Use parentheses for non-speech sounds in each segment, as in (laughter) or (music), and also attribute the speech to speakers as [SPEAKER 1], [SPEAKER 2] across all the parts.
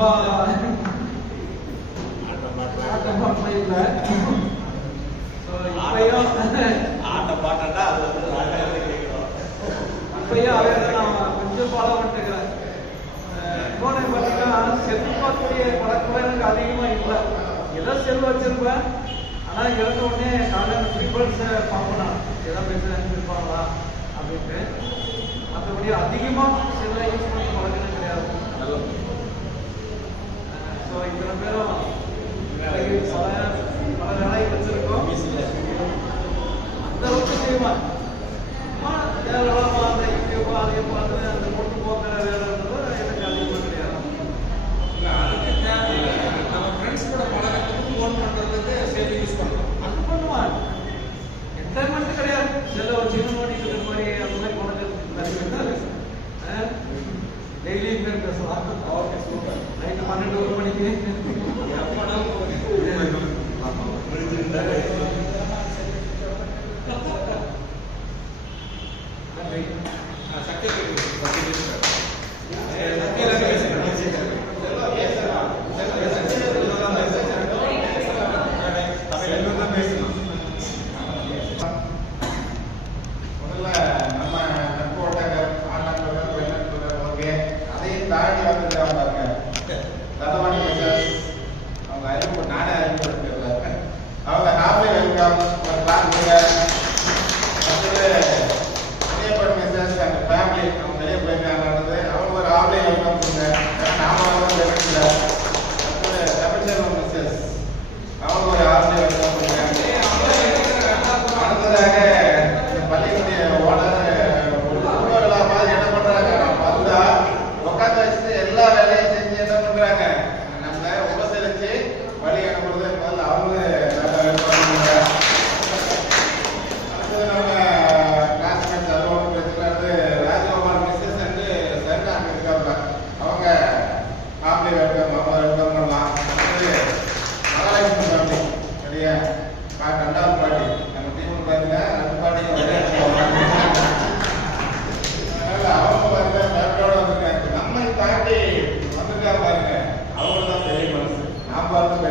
[SPEAKER 1] ரொம்ப ஆட்டமாக இல்லை ஸோ இப்பயும்
[SPEAKER 2] ஆட்ட பாட்டா அது வந்து
[SPEAKER 1] இப்பயும் அவர் நான் கொஞ்சம் ஃபாலோ பண்ணிருக்கிறேன் இன்னொன்று எனக்கு அதிகமாக இல்லை ஏதோ செல் வச்சிருப்பேன் ஆனால் இறந்த உடனே காலையில் ட்ரிபிள்ஸை பார்ப்பேன் ஏதோ பேசுகிறேன் இருப்பாங்களா அப்படின்ட்டு மற்றபடி அதிகமாக செல்லை யூஸ் பண்ணி செல்ல ஒரு சின்ன நோட்டிக்கு போய் அந்த மாதிரி கொண்டு டெய்லி பேர் பேசலாம் ஓகே சூப்பர். நைட்டு பன்னெண்டு ஒரு மணிக்கு. (laughs)
[SPEAKER 3] எப்போ தாண்டி வந்துருக்காங்க பாருங்க தண்டவாணி மெசர்ஸ் அவங்க அறிமுகம் நானே அறிமுகம் அவங்க ஹாஃப்வே வெல்கம் ஒரு பிளான்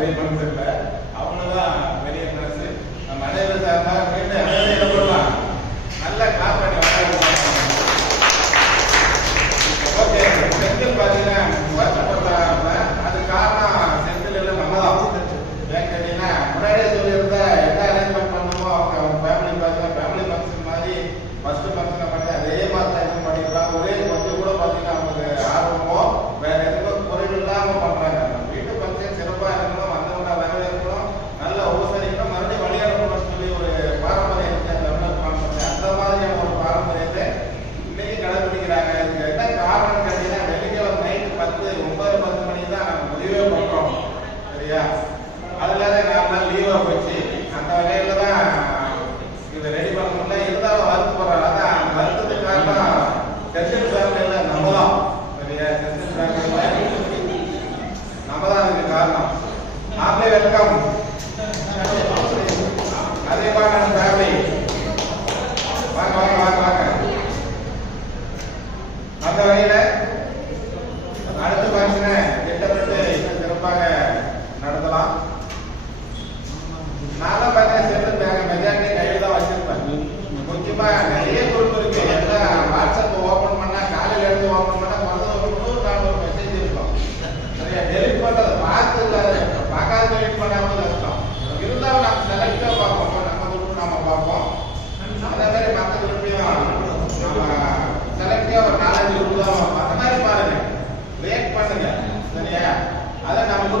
[SPEAKER 3] நிறைய மருந்து இல்லை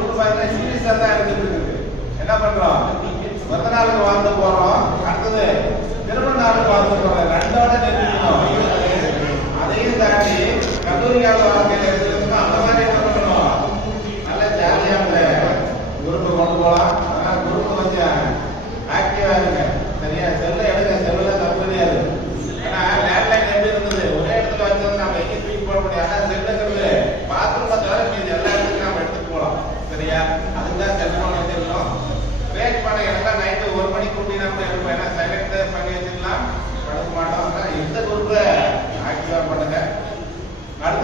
[SPEAKER 3] வந்து பார்த்தீங்கன்னா சீரியஸாக தான் எடுத்துட்டு இருக்குது என்ன பண்ணுறோம் மொத்த நாளுக்கு வாழ்ந்து போறோம். அடுத்தது திருமண நாளுக்கு வாழ்ந்து போறோம். ரெண்டோட நிறுத்திக்கணும் அதையும் தாண்டி கல்லூரி கால வாழ்க்கையில்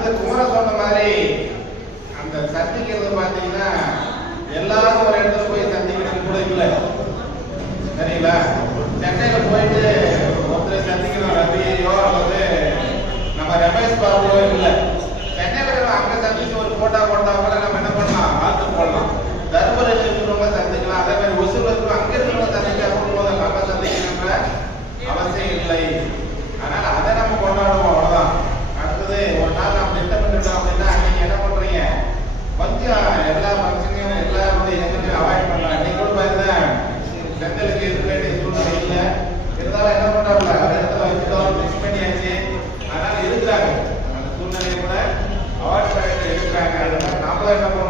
[SPEAKER 3] வந்து கூட சொன்ன மாதிரி அந்த சர்டிஃபிகேட் பார்த்தீங்கன்னா ஆசிரியர் கூட பண்ணிட்டு இருக்காங்க அதனால